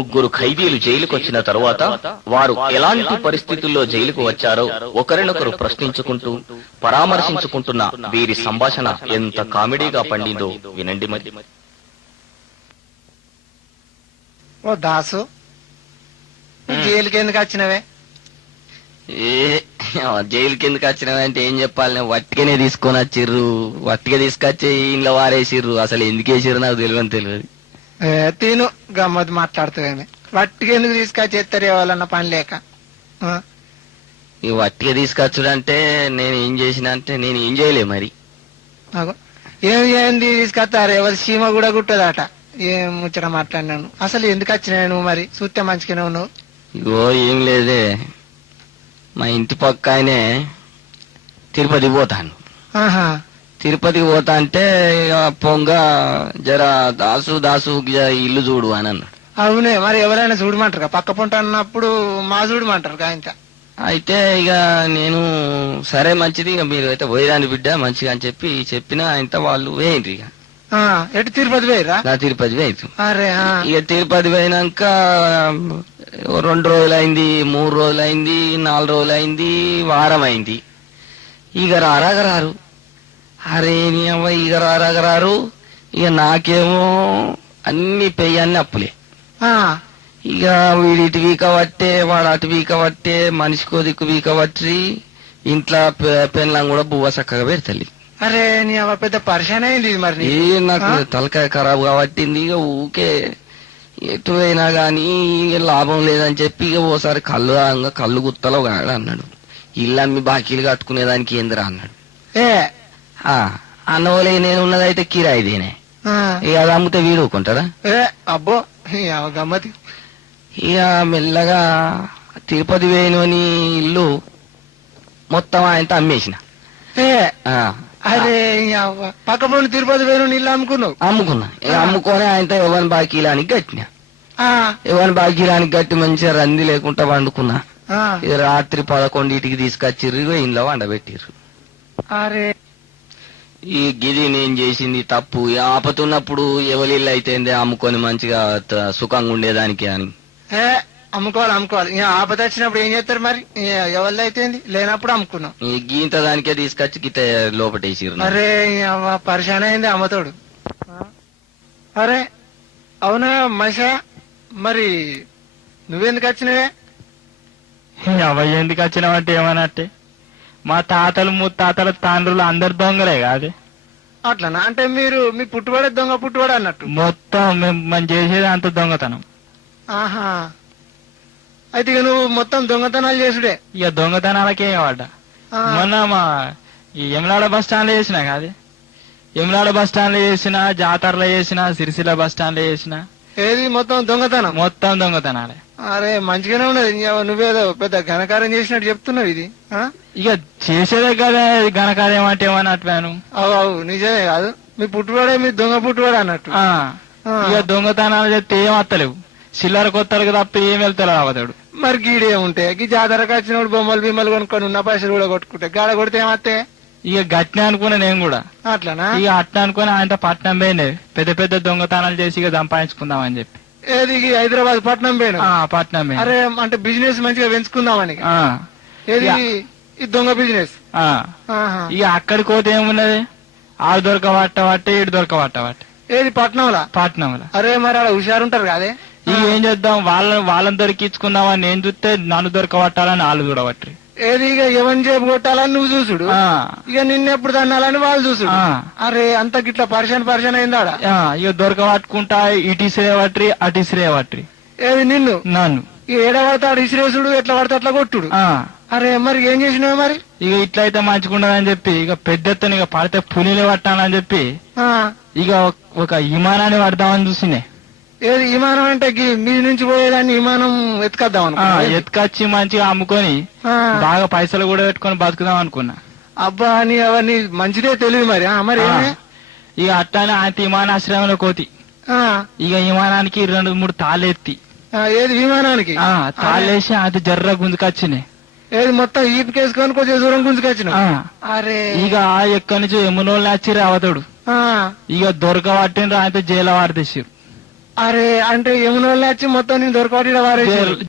ముగ్గురు ఖైదీలు జైలుకొచ్చిన తరువాత వారు ఎలాంటి పరిస్థితుల్లో జైలుకు వచ్చారో ఒకరినొకరు ప్రశ్నించుకుంటూ పరామర్శించుకుంటున్న వీరి సంభాషణ ఎంత కామెడీగా పండిందో వినండి మరి. ఓ దాసు, జైలుకి ఎందుకు వచ్చినవే? జైలుకి ఎందుకు వచ్చినవే అంటే ఏం చెప్పాలి, వట్టిగానే తీసుకొని వచ్చిర్రు, వట్టిగా తీసుకొచ్చి ఇంట్లో వారేసిర్రు. అసలు ఎందుకు వేసిర్రు నాకు తెలియదు. తిను గమ్మత్ మాట్లాడుతావేమి, వట్టిగా ఎందుకు తీసుకొచ్చేస్తారు ఎవరన్నా పని లేక? ఈ వట్టిగా తీసుకొచ్చుడంటే నేను ఏం చేసిన అంటే నేను ఏం చేయలే మరి. ఏం చేయండి తీసుకొస్తారు, ఎవరి సీమ కూడా గుట్టదట. ఏం ముచ్చట మాట్లాడినాను, అసలు ఎందుకు వచ్చినావు నువ్వు? మరి చూస్తే మంచిగానే ఉన్నావు. ఇగో ఏం లేదే, మా ఇంటి పక్క ఆయనే తిరుపతికి పోతాను. తిరుపతికి పోతా అంటే పొంగ జర దాసు ఇల్లు చూడు అని అన్నాడు. అవునే, మరి ఎవరైనా చూడమంటారు పక్క పొంట అన్నప్పుడు మా చూడమంటారు ఆయన. అయితే ఇక నేను సరే మంచిది, ఇక మీరు అయితే పోయేదాన్ని బిడ్డ మంచిగా అని చెప్పిన ఆయనతో వాళ్ళు వేయండి. ఇక ఎటు తిరుపతి పోయిరా? నా తిరుపతి పోయి. అరే ఇక తిరుపతి పోయినాక 2 రోజులైంది, 3 రోజులైంది, 4 రోజులైంది, వారం అయింది. ఇక రారు. అరే నీ అవ్వ, ఇక రారు. ఇక నాకేమో అన్ని పెయ్యాన్ని అప్పులే. ఇక వీడిటి వీక పట్టే, వాడు అటు వీక పట్టే, మనిషికో దిక్కు వీక పట్టి ఇంట్లో పెళ్ళం కూడా బువ్వ చక్కగా పెడతల్లి. అరే నీ అవ్వ పెద్ద పరిశాన్ అయింది. మరి నాకు తలకాయ ఖరాబ్ కాబట్టింది. ఇక ఊకే ఎటు అయినా గానీ లాభం లేదని చెప్పి ఇక ఓసారి కళ్ళు గుత్తలో కాడు అన్నాడు. ఇల్లు అమ్మి బాకీలు కట్టుకునేదానికి ఏందిరా అన్నాడు. అన్నవలే నేను ఉన్నదైతే కిరాయిదేనే, ఇక అది అమ్మితే వీడుకుంటాడా? అబ్బో గమ్మతి. ఇక మెల్లగా తిరుపతి వేయని ఇల్లు మొత్తం ఆయనతో అమ్మేసిన. అరే పక్క పొండి తిరుపతి వేయని ఇల్లు అమ్ముకున్నా. ఇక అమ్ముకొని ఆయనతో ఎవరి బాకీలానికి గట్టినా. ఎవరి బాకీలానికి గట్టి మంచిగా రంది లేకుండా వండుకున్నా. ఇక రాత్రి 11ంటికి తీసుకొచ్చిర్రు, ఇంట్లో వండబెట్టిర్రు. అరే ఈ గిది నేను చేసింది తప్పు. ఆపతున్నప్పుడు ఎవరి ఇల్లు అయితే అమ్ముకొని మంచిగా సుఖంగా ఉండేదానికి అని. అమ్ముకోవాలి. ఆపద వచ్చినప్పుడు ఏం చేస్తారు మరి? ఎవరిది అయితే లేనప్పుడు అమ్ముకున్నాం. ఈ గీంత దానికే తీసుకొచ్చి గిత లోపటేసిర్రు. అరే పరిశాన్ అయింది అమ్మతోడు. అరే అవునా మనిషా, మరి నువ్వెందుకు వచ్చినవే? ఎందుకు వచ్చినావంటే ఏమన్నట్టే, మా తాతలు ముత్తాతల తండ్రులు అందరు దొంగలే కాదు. అట్లనా? అంటే మీరు మీ పుట్టుబడే దొంగ పుట్టుబడి అన్నట్టు మొత్తం మేము చేసేది అంత దొంగతనం. ఆహా, అయితే ఇక నువ్వు మొత్తం దొంగతనాలు చేసుడే. ఇక దొంగతనాలకే పడ్డా. మొన్న మా ఈ ఎమ్లాడ బస్ స్టాండ్ లో చేసినా కాదు, ఎమ్లాడ బస్ స్టాండ్ లో చేసిన, జాతరలో చేసిన, సిరిసిల్ల బస్ స్టాండ్ లో చేసిన. ఏది మొత్తం దొంగతనం? మొత్తం దొంగతనాలే. అరే మంచిగానే ఉన్నది. నువ్వేదో పెద్ద ఘనకార్యం చేసినట్టు చెప్తున్నావు. ఇది ఇక చేసేదే కదా ఘనకార్యం అంటే ఏమన్నట్టు. అవు నిజమే కాదు, మీ పుట్టుబడే మీ దొంగ పుట్టుబడి అన్నట్టు. ఇక దొంగతనాలు చెప్తే ఏం వస్తలేవు, చిల్లర కొత్తలకు తప్ప ఏం వెళ్తాడు అవతాడు. మరి గీడేముంటే ఈ జాతరకు వచ్చినప్పుడు బొమ్మలు బిమ్మలు కొనుక్కొని ఉన్న పైసలు కూడా కొట్టుకుంటే గాడ కొడితే ఏమత్తే? ఇక గట్టిన అనుకున్నా నేను కూడా. అట్లనా? ఇక అట్లా అనుకుని ఆయన పట్నం పోయింది, పెద్ద పెద్ద దొంగతనాలు చేసి ఇక సంపాదించుకుందామని చెప్పి. ఏది హైదరాబాద్ పట్నం పోయినా? పట్నం. అరే అంటే బిజినెస్ మంచిగా పెంచుకుందామని. ఏది ఈ దొంగ బిజినెస్? ఇక అక్కడికి పోతే ఏమున్నది, ఆడు దొరకబట్టే ఈడు దొరకబట్టే. ఏది పట్నంలా? పట్నంలో. అరే మరి అలా హుషారుంటారు కాదే. ఇక ఏం చేద్దాం, వాళ్ళని దొరికించుకుందామని నేను చూస్తే నన్ను దొరకబట్టాలని వాళ్ళు చూడబట్టి. ఏది ఇక ఎవరిని చేపు కొట్టాలని నువ్వు చూసుడు, ఇక నిన్నెప్పుడు తన్నాలని వాళ్ళు చూసుడు. అరే అంత గిట్లా పరిశాన్ అయిందా? ఇక దొరకబట్టుకుంటా ఇటు ఇసిరేవట్రి అటు ఇసిరేవట్రి. ఏది నిన్ను? నన్ను. ఏడ పడతాడు ఇసిరేసుడు, ఎట్లా పడితే అట్లా కొట్టుడు. అరే మరి ఏం చేసినావు మరి? ఇక ఇట్లయితే మంచిగుండదని చెప్పి ఇక పెద్ద ఎత్తున ఇక పడితే పులిని పట్టాలని చెప్పి ఇక ఒక విమానాన్ని పడదామని చూసినే. ఏది విమానం అంటే మీ నుంచి పోయేదాన్ని విమానం ఎత్తుకొద్దాం? ఎత్తుకొచ్చి మంచిగా అమ్ముకొని బాగా పైసలు కూడా పెట్టుకొని బతుకుదాం అనుకున్నా. అబ్బా నీ అవన్నీ మంచిదే తెలియదు మరి. మరి ఇక అట్లానే ఆయన విమానాశ్రయంలో కోతి. ఇక విమానానికి 2-3 తాళ్ళు ఎత్తి. ఏది విమానానికి? తాళ్ళేసి అది జర్ర గుంజుకొచ్చినాయి. ఏది మొత్తం ఈపుకేసుకొని కొంచెం దూరం గుంజుకొచ్చిన. అరే ఇక ఎక్కడి నుంచి ఎమ్మునోళ్ళు వచ్చిర్రు అవతాడు. ఇక దొరకబట్టిండ్రు, ఆయనతో జైలు వాడతీసారు. అరే అంటే ఏమునోళ్ళు వచ్చి మొత్తం నేను దొరకబడి వారేసారు